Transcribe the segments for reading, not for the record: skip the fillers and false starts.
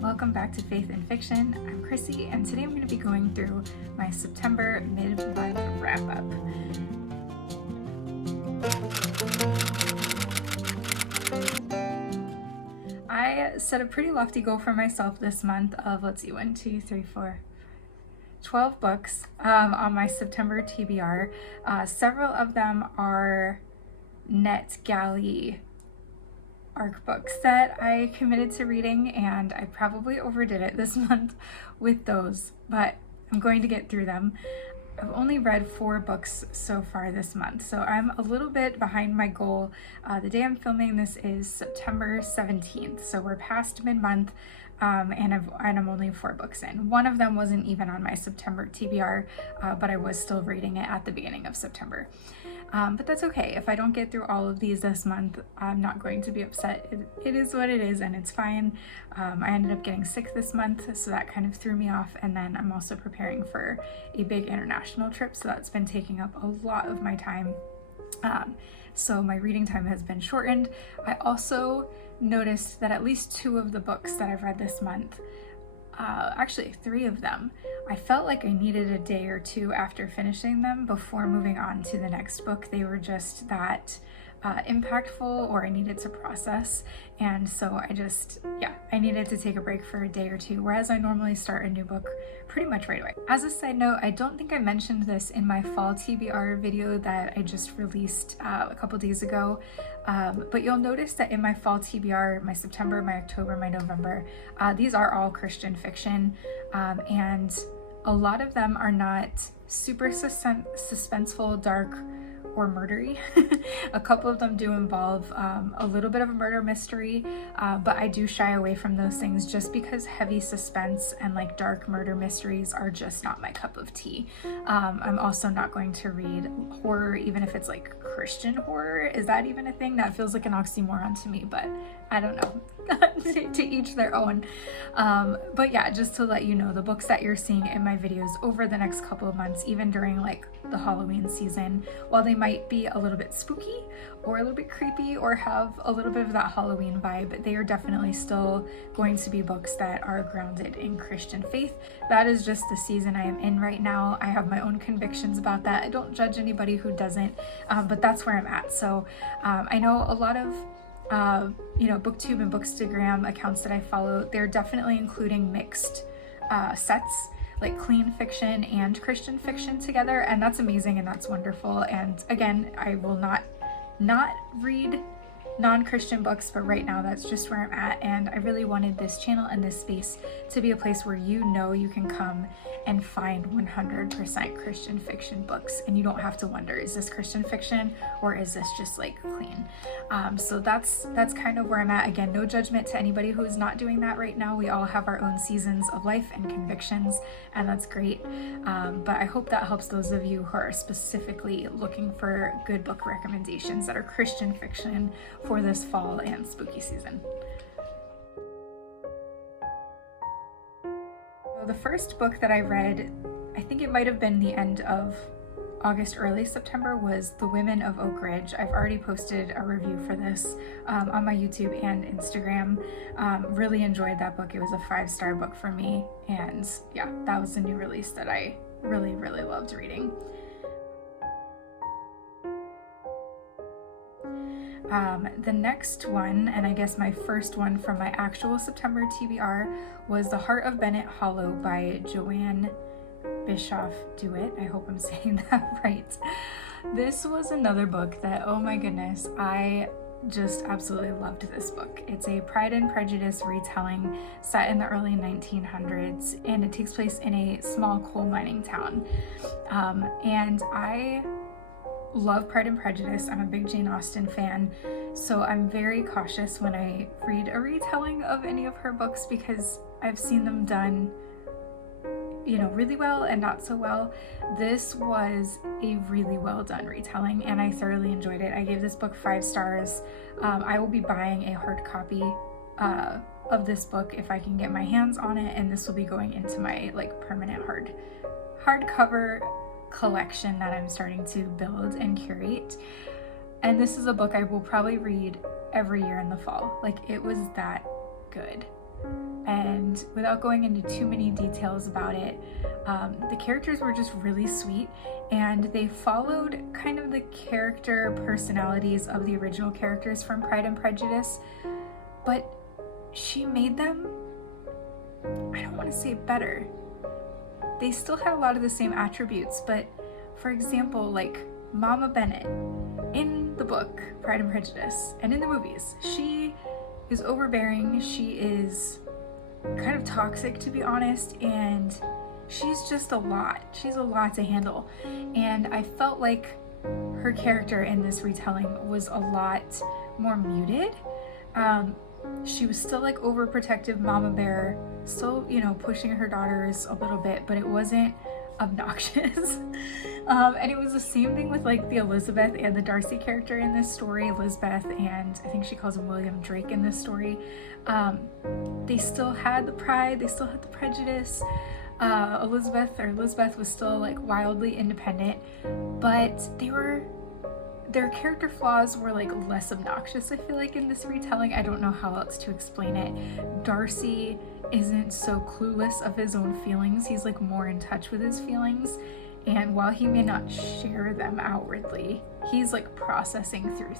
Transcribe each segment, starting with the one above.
Welcome back to Faith in Fiction. I'm Kristy, and today I'm going to be going through my September mid-month wrap-up. I set a pretty lofty goal for myself this month of, 12 books on my September TBR. Several of them are net galley ARC books that I committed to reading, and I probably overdid it this month with those, but I'm going to get through them. I've only read 4 books so far this month, so I'm a little bit behind my goal. The day I'm filming this is September 17th, so we're past mid-month, and I'm only 4 books in. One of them wasn't even on my September TBR, but I was still reading it at the beginning of September. But that's okay. If I don't get through all of these this month, I'm not going to be upset. It is what it is, and it's fine. I ended up getting sick this month, so that kind of threw me off. And then I'm also preparing for a big international trip, so that's been taking up a lot of my time. So my reading time has been shortened. I also noticed that at least 2 of the books that I've read this month, actually 3 of them, I felt like I needed a day or 2 after finishing them before moving on to the next book. They were just that impactful, or I needed to process, and so I needed to take a break for a day or 2, whereas I normally start a new book pretty much right away. As a side note, I don't think I mentioned this in my fall TBR video that I just released a couple days ago, but you'll notice that in my fall TBR, my September, my October, my November, these are all Christian fiction, and a lot of them are not super suspenseful, dark, or murdery. A couple of them do involve a little bit of a murder mystery, but I do shy away from those things just because heavy suspense and like dark murder mysteries are just not my cup of tea. I'm also not going to read horror, even if it's like Christian horror. Is that even a thing? That feels like an oxymoron to me, but I don't know. to each their own. But yeah, just to let you know, the books that you're seeing in my videos over the next couple of months, even during like the Halloween season, while they might be a little bit spooky or a little bit creepy or have a little bit of that Halloween vibe, they are definitely still going to be books that are grounded in Christian faith. That is just the season I am in right now. I have my own convictions about that. I don't judge anybody who doesn't, but that's where I'm at. So I know a lot of BookTube and Bookstagram accounts that I follow, they're definitely including mixed sets, like clean fiction and Christian fiction together, and that's amazing and that's wonderful. And again, I will not read non-Christian books, but right now that's just where I'm at, and I really wanted this channel and this space to be a place where you can come and find 100% Christian fiction books, and you don't have to wonder, is this Christian fiction or is this just like clean? So that's kind of where I'm at. Again, no judgment to anybody who is not doing that right now. We all have our own seasons of life and convictions, and that's great. But I hope that helps those of you who are specifically looking for good book recommendations that are Christian fiction for this fall and spooky season. So the first book that I read, I think it might have been the end of August, early September, was The Women of Oak Ridge. I've already posted a review for this on my YouTube and Instagram. Really enjoyed that book. It was a 5-star book for me, and yeah, that was a new release that I really loved reading. The next one, and I guess my first one from my actual September TBR, was The Heart of Bennet Hollow by Joanne Bischof DeWitt. I hope I'm saying that right. This was another book that, oh my goodness, I just absolutely loved this book. It's a Pride and Prejudice retelling set in the early 1900s, and it takes place in a small coal mining town. And I love Pride and Prejudice. I'm a big Jane Austen fan, so I'm very cautious when I read a retelling of any of her books because I've seen them done, really well and not so well. This was a really well done retelling, and I thoroughly enjoyed it. I gave this book 5 stars. I will be buying a hard copy of this book if I can get my hands on it, and this will be going into my like permanent hardcover collection that I'm starting to build and curate. And this is a book I will probably read every year in the fall. Like, it was that good. And and without going into too many details about it, the characters were just really sweet, and they followed kind of the character personalities of the original characters from Pride and Prejudice, but she made them, I don't want to say better. They still had a lot of the same attributes, but for example, like Mama Bennet in the book Pride and Prejudice and in the movies, she is overbearing, she is kind of toxic, to be honest, and she's just a lot. She's a lot to handle. And I felt like her character in this retelling was a lot more muted. She was still like overprotective mama bear, still, you know, pushing her daughters a little bit, but it wasn't obnoxious. And it was the same thing with like the Elizabeth and the Darcy character in this story. Elizabeth, and I think she calls him William Drake in this story. They still had the pride, they still had the prejudice. Elizabeth was still like wildly independent, but their character flaws were like less obnoxious, I feel like, in this retelling. I don't know how else to explain it. Darcy isn't so clueless of his own feelings. He's like more in touch with his feelings, and while he may not share them outwardly, he's like processing through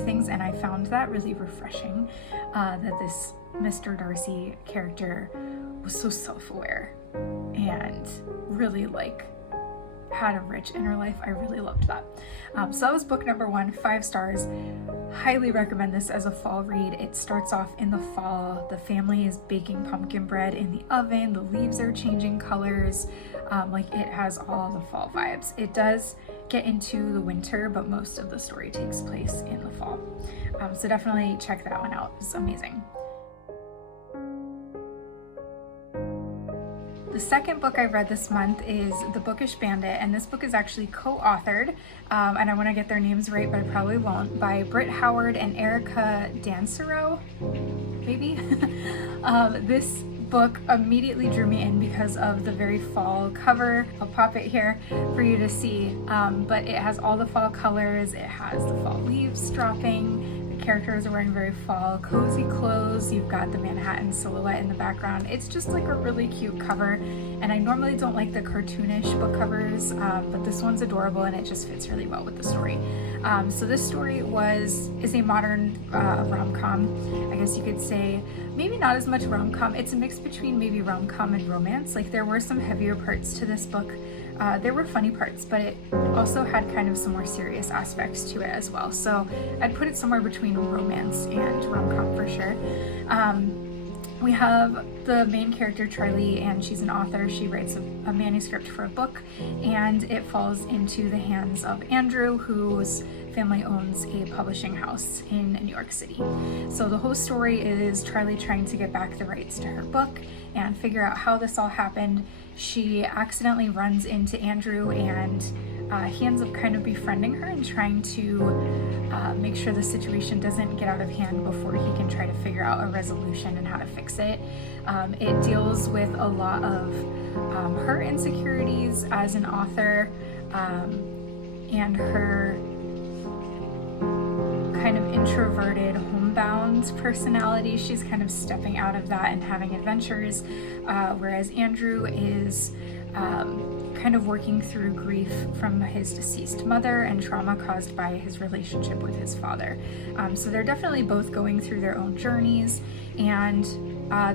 things, and I found that really refreshing, that this Mr. Darcy character was so self-aware and really like had a rich inner life. I really loved that. So that was book number 1, 5 stars. Highly recommend this as a fall read. It starts off in the fall. The family is baking pumpkin bread in the oven. The leaves are changing colors. Like, it has all the fall vibes. It does get into the winter, but most of the story takes place in the fall. So definitely check that one out. It's amazing. The second book I read this month is The Bookish Bandit, and this book is actually co-authored, and I want to get their names right, but I probably won't, by Britt Howard and Erica Dansereau, maybe? This book immediately drew me in because of the very fall cover. I'll pop it here for you to see, but it has all the fall colors, it has the fall leaves dropping, characters are wearing very fall cozy clothes, you've got the Manhattan silhouette in the background. It's just like a really cute cover, and I normally don't like the cartoonish book covers, but this one's adorable and it just fits really well with the story. So this story is a modern rom-com, I guess you could say. Maybe not as much rom-com, it's a mix between maybe rom-com and romance. Like, there were some heavier parts to this book. There were funny parts, but it also had kind of some more serious aspects to it as well. So I'd put it somewhere between romance and rom-com for sure. We have the main character, Charlie, and she's an author. She writes a manuscript for a book, and it falls into the hands of Andrew, whose family owns a publishing house in New York City. So the whole story is Charlie trying to get back the rights to her book and figure out how this all happened. She accidentally runs into Andrew, and he ends up kind of befriending her and trying to make sure the situation doesn't get out of hand before he can try to figure out a resolution and how to fix it. It deals with a lot of her insecurities as an author, and her kind of introverted, homebound personality. She's kind of stepping out of that and having adventures, whereas Andrew is kind of working through grief from his deceased mother and trauma caused by his relationship with his father. So they're definitely both going through their own journeys, and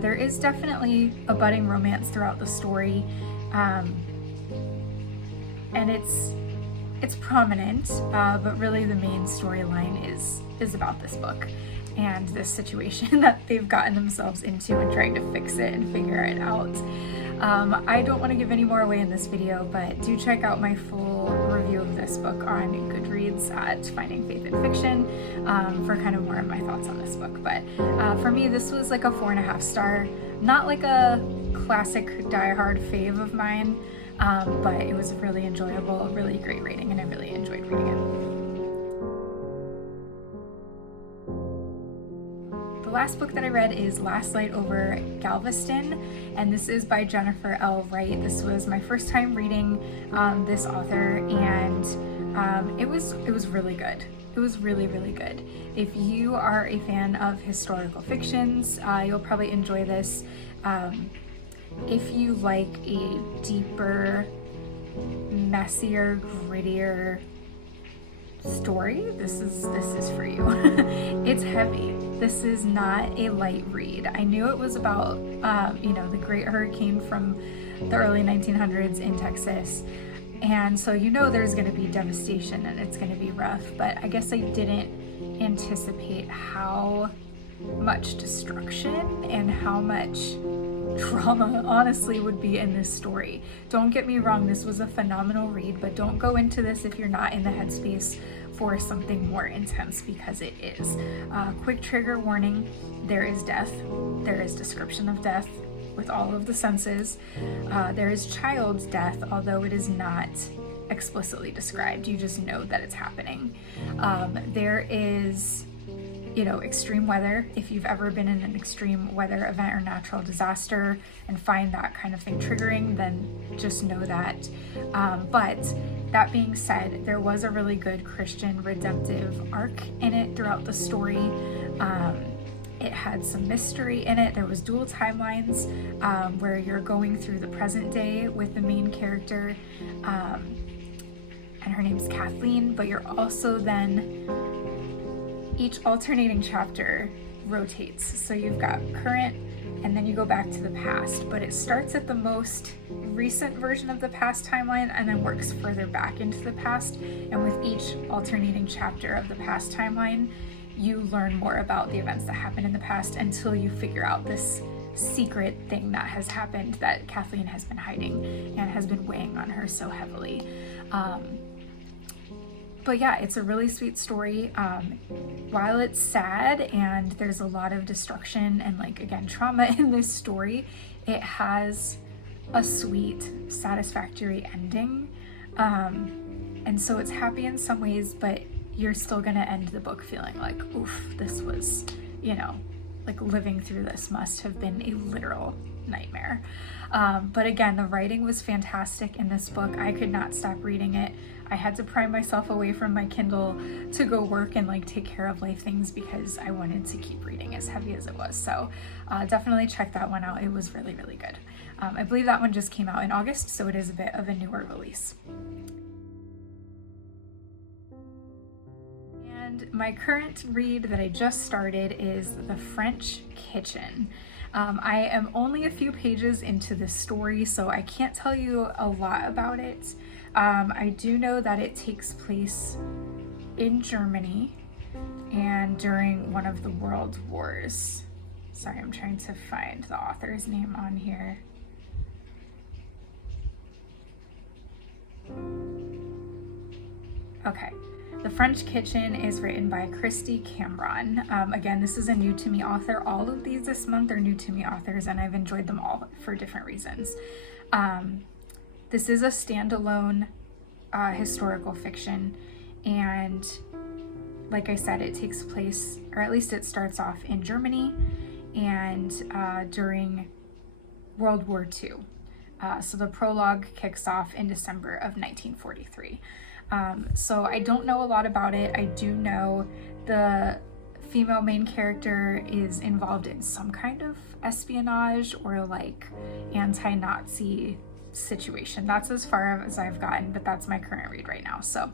there is definitely a budding romance throughout the story, and it's prominent, but really the main storyline is about this book and this situation that they've gotten themselves into and trying to fix it and figure it out. I don't want to give any more away in this video, but do check out my full review of this book on Goodreads at Finding Faith in Fiction for kind of more of my thoughts on this book. But for me, this was like a 4.5 star, not like a classic die-hard fave of mine, but it was really enjoyable, really great reading, and I really enjoyed reading it. The last book that I read is Last Light Over Galveston, and this is by Jennifer L. Wright. This was my first time reading this author, and it was really good. It was really, really good. If you are a fan of historical fictions, you'll probably enjoy this. If you like a deeper, messier, grittier story, this is for you. It's heavy. This is not a light read. I knew it was about the great hurricane from the early 1900s in Texas, and so there's going to be devastation and it's going to be rough, but I guess I didn't anticipate how much destruction and how much trauma honestly would be in this story. Don't get me wrong, this was a phenomenal read, but don't go into this if you're not in the headspace for something more intense, because it is. Quick trigger warning, there is death, there is description of death with all of the senses. There is child death, although it is not explicitly described, you just know that it's happening. There is extreme weather. If you've ever been in an extreme weather event or natural disaster and find that kind of thing triggering, then just know that. But that being said, there was a really good Christian redemptive arc in it throughout the story. It had some mystery in it. There was dual timelines where you're going through the present day with the main character, and her name's Kathleen, but you're also then, each alternating chapter rotates. So you've got current and then you go back to the past, but it starts at the most recent version of the past timeline and then works further back into the past. And with each alternating chapter of the past timeline, you learn more about the events that happened in the past until you figure out this secret thing that has happened that Kathleen has been hiding and has been weighing on her so heavily. But yeah, it's a really sweet story. While it's sad and there's a lot of destruction and again, trauma in this story, it has a sweet, satisfactory ending. And so it's happy in some ways, but you're still gonna end the book feeling like, oof, this was, living through this must have been a literal nightmare. But again, the writing was fantastic in this book. I could not stop reading it. I had to pry myself away from my Kindle to go work and take care of life things because I wanted to keep reading as heavy as it was. So definitely check that one out. It was really, really good. I believe that one just came out in August, so it is a bit of a newer release. And my current read that I just started is The French Kitchen. I am only a few pages into this story, so I can't tell you a lot about it. I do know that it takes place in Germany and during one of the world wars. Sorry, I'm trying to find the author's name on here. Okay. The French Kitchen is written by Kristy Cambron. Again, this is a new to me author. All of these this month are new to me authors, and I've enjoyed them all for different reasons. This is a standalone historical fiction, and like I said, it takes place, or at least it starts off in Germany and during World War II. So the prologue kicks off in December of 1943. So I don't know a lot about it. I do know the female main character is involved in some kind of espionage or anti-Nazi situation. That's as far as I've gotten, but that's my current read right now. So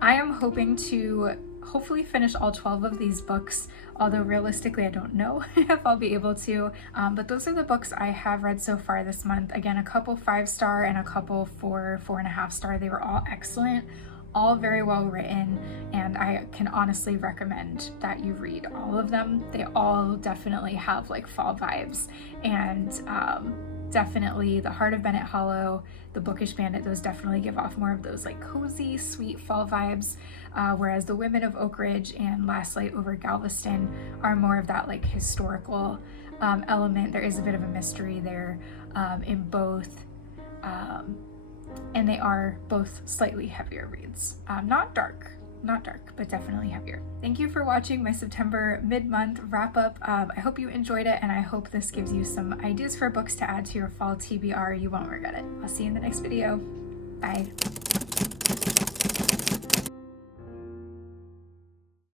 I am hoping to hopefully finish all 12 of these books, although realistically I don't know if I'll be able to, but those are the books I have read so far this month. Again, a couple 5-star and a couple 4.5 star. They were all excellent, all very well written, and I can honestly recommend that you read all of them. They all definitely have fall vibes, and definitely The Heart of Bennet Hollow, The Bookish Bandit, those definitely give off more of those cozy, sweet fall vibes, whereas The Women of Oak Ridge and Last Light over Galveston are more of that historical element. There is a bit of a mystery there in both, and they are both slightly heavier reads. Not dark, but definitely heavier. Thank you for watching my September mid-month wrap-up. I hope you enjoyed it, and I hope this gives you some ideas for books to add to your fall TBR. You won't regret it. I'll see you in the next video. Bye.